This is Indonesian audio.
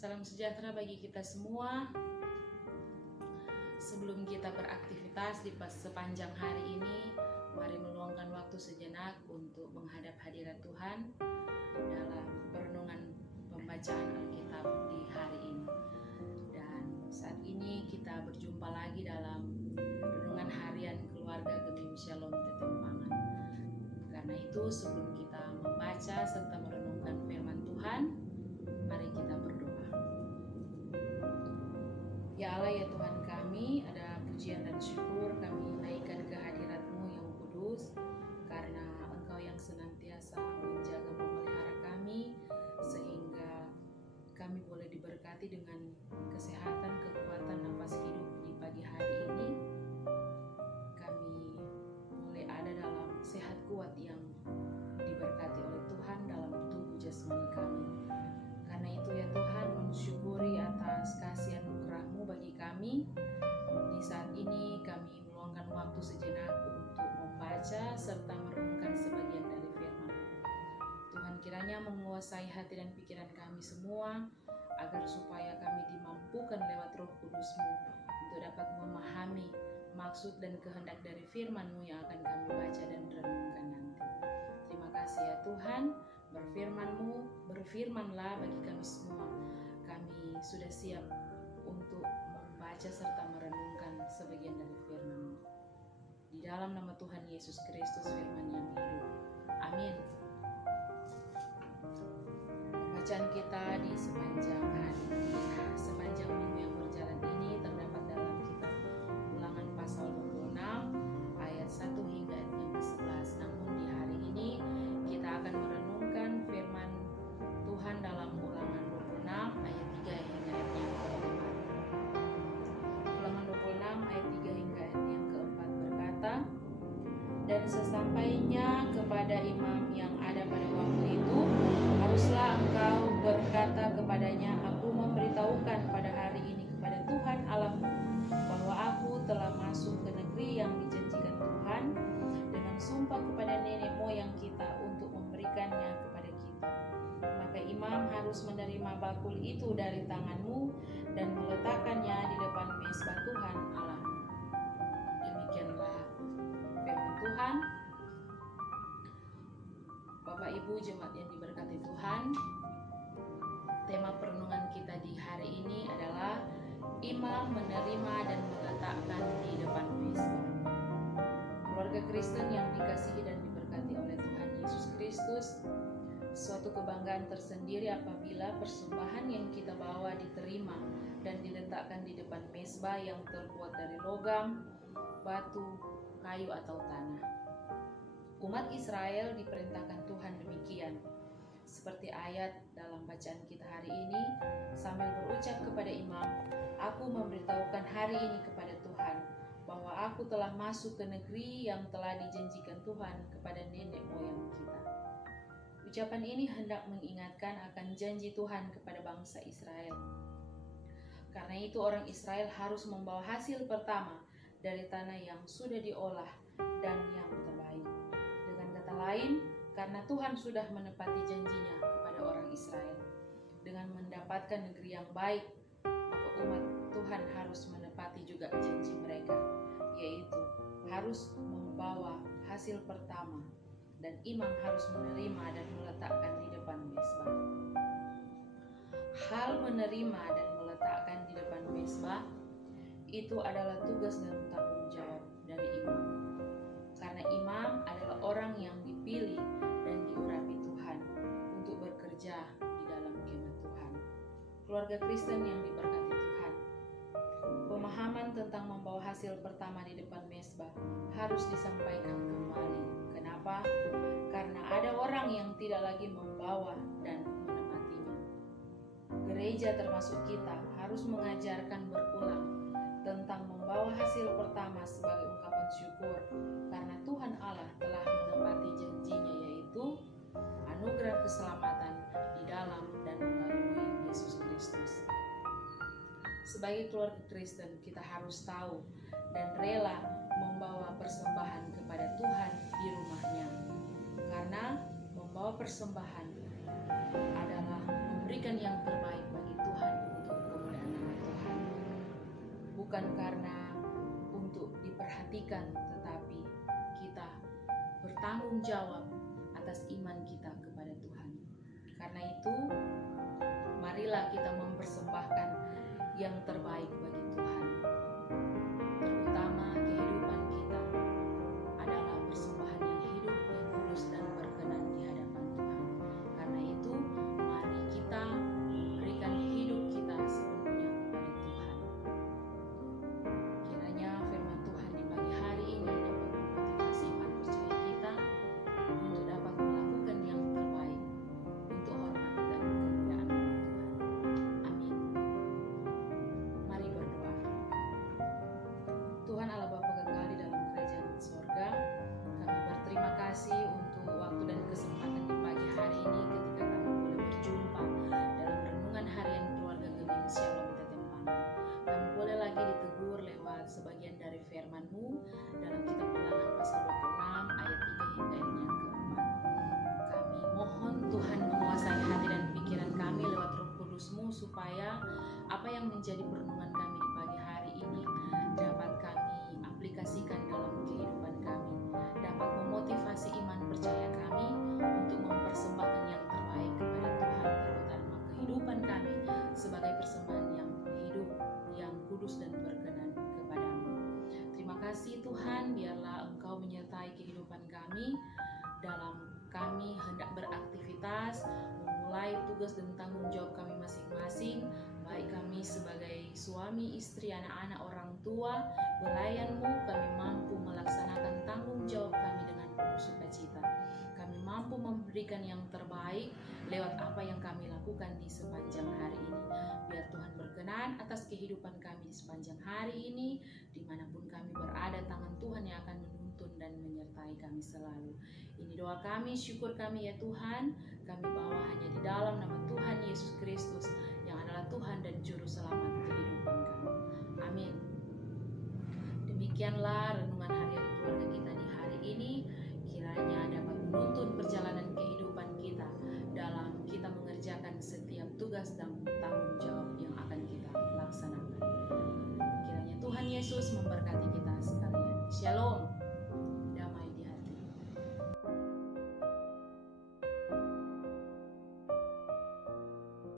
Salam sejahtera bagi kita semua. Sebelum kita beraktivitas di sepanjang hari ini, mari meluangkan waktu sejenak untuk menghadap hadirat Tuhan dalam perenungan pembacaan Alkitab di hari ini. Dan saat ini kita berjumpa lagi dalam renungan harian keluarga Gemim Shalom Tetempangan. Karena itu sebelum kita membaca serta merenungkan firman Tuhan, mari kita berdoa. Ya Allah, ya Tuhan kami, ada pujian dan syukur kami naikkan ke hadirat-Mu yang kudus, karena Engkau yang senantiasa menjaga memelihara kami, sehingga kami boleh diberkati dengan kesehatan, kekuatan, nafas hidup di pagi hari ini. Kami boleh ada dalam sehat kuat yang diberkati oleh Tuhan dalam tubuh jasmani kami. Karena itu ya Tuhan, mensyukuri atas kasih anugerah-Mu bagi kami. Di saat ini kami meluangkan waktu sejenak untuk membaca serta merenungkan sebagian dari firman-Mu. Tuhan kiranya menguasai hati dan pikiran kami semua, agar supaya kami dimampukan lewat Roh Kudus-Mu untuk dapat memahami maksud dan kehendak dari firman-Mu yang akan kami baca dan renungkan nanti. Terima kasih ya Tuhan, berfirmanlah bagi kami semua. Kami sudah siap untuk membaca serta merenungkan sebagian dari firman-Mu. Di dalam nama Tuhan Yesus Kristus, firman yang hidup. Amin. Bacaan kita di sepanjang hari ini, sepanjang minggu yang berjalan ini terdapat dalam kitab Ulangan pasal 26 ayat 1 hingga ayat yang ke-11. Namun di hari ini kita akan merenungkan firman Tuhan dalam Ulangan 26 ayat 3 hingga ayat yang ke-4. Ulangan 26 ayat 3 hingga ayat yang ke-4 berkata, "Dan sesampainya kepada imam yang ada pada waktu itu, haruslah engkau berkata kepadanya, Aku memberitahukan pada hari ini kepada Tuhan Allahmu, bahwa aku telah masuk ke negeri yang dijanjikan Tuhan dengan sumpah kepada nenek moyang kita untuk memberikannya kepada kita. Maka imam harus menerima bakul itu dari tanganmu dan meletakkannya di depan mezbah Tuhan Allahmu." Demikianlah firman Tuhan. Bapak Ibu jemaat yang diberkati Tuhan, tema perenungan kita di hari ini adalah imam menerima dan meletakkan di depan mezbah. Keluarga Kristen yang dikasihi dan diberkati oleh Tuhan Yesus Kristus, suatu kebanggaan tersendiri apabila persembahan yang kita bawa diterima dan diletakkan di depan mezbah yang terbuat dari logam, batu, kayu atau tanah. Umat Israel diperintahkan Tuhan demikian. Seperti ayat dalam bacaan kita hari ini, sambil berucap kepada imam, "Aku memberitahukan hari ini kepada Tuhan, bahwa aku telah masuk ke negeri yang telah dijanjikan Tuhan kepada nenek moyang kita." Ucapan ini hendak mengingatkan akan janji Tuhan kepada bangsa Israel. Karena itu orang Israel harus membawa hasil pertama dari tanah yang sudah diolah dan yang terbaik. Dengan kata lain, karena Tuhan sudah menepati janjinya kepada orang Israel dengan mendapatkan negeri yang baik, maka umat Tuhan harus menepati juga janji mereka, yaitu harus membawa hasil pertama, dan imam harus menerima dan meletakkan di depan mezbah. Hal menerima dan meletakkan di depan mezbah itu adalah tugas dan tanggung jawab dari imam. Karena imam adalah orang yang dipilih dan diurapi Tuhan untuk bekerja di dalam kemah Tuhan. Keluarga Kristen yang diberkati Tuhan, pemahaman tentang membawa hasil pertama di depan mezbah harus disampaikan kembali. Kenapa? Karena ada orang yang tidak lagi membawa dan menepatinya. Gereja termasuk kita harus mengajarkan berulang tentang membawa hasil pertama sebagai ungkapan syukur karena Tuhan Allah telah menepati janjinya, yaitu anugerah keselamatan di dalam dan melalui Yesus Kristus. Sebagai keluarga Kristen, kita harus tahu dan rela membawa persembahan kepada Tuhan di rumahnya, karena membawa persembahan adalah memberikan yang terbaik bagi Tuhan bukan karena untuk diperhatikan, tetapi kita bertanggung jawab atas iman kita kepada Tuhan. Karena itu, marilah kita mempersembahkan yang terbaik bagi Tuhan. Terutama kehidupan kita adalah persembahan yang hidup, yang kudus dan berkenan di hadapan Tuhan. Karena itu, mari kita memberikan hidup kita sepenuhnya kepada Tuhan. Kiranya firman Tuhan di pagi hari ini dapat memotivasi iman percaya kita untuk dapat melakukan yang terbaik untuk hormat dan kemuliaan Tuhan. Amin. Mari berdoa. Tuhan Allah Bapa kekal di dalam kerajaan sorga, kami berterima kasih untuk waktu dan kesempatan di pagi hari ini ketika kami boleh berjumpa dalam renungan harian keluarga Gemim Shalom Tetempangan. Kami boleh lagi ditegur lewat sebagian dari firman-Mu dalam kitab Ulangan pasal 26 ayat 3 hingga yang ke-4. Kami mohon Tuhan menguasai hati dan pikiran kami lewat Roh Kudus-Mu supaya apa yang menjadi perenungan kami di pagi hari ini dapat kami aplikasikan dalam kehidupan kami, dapat memotivasi iman percaya kami untuk mempersembahkan yang terbaik kepada Tuhan, terutama kehidupan kami sebagai persembahan yang hidup, yang kudus dan berkenan kepadamu. Terima kasih Tuhan, biarlah Engkau menyertai kehidupan kami dalam kami hendak beraktivitas, memulai tugas dan tanggung jawab kami masing-masing, baik kami sebagai suami, istri, anak-anak, orang tua, pelayan-Mu, kami mampu melaksanakan tanggung jawab kami dengan penuh sukacita. Kami mampu memberikan yang terbaik lewat apa yang kami lakukan di sepanjang hari ini. Biar Tuhan berkenan atas kehidupan kami di sepanjang hari ini, dimanapun kami berada, tangan Tuhan yang akan menuntun dan menyertai kami selalu. Ini doa kami, syukur kami ya Tuhan, kami bawa hanya di dalam nama Tuhan Yesus Kristus yang adalah Tuhan dan Juru Selamat kehidupan kami. Amin. Demikianlah renungan harian keluarga kita di hari ini, kiranya dapat menuntun perjalanan kehidupan kita dalam kita mengerjakan setiap tugas dan tanggung jawab yang akan kita laksanakan. Kiranya Tuhan Yesus memberkati kita sekalian. Shalom.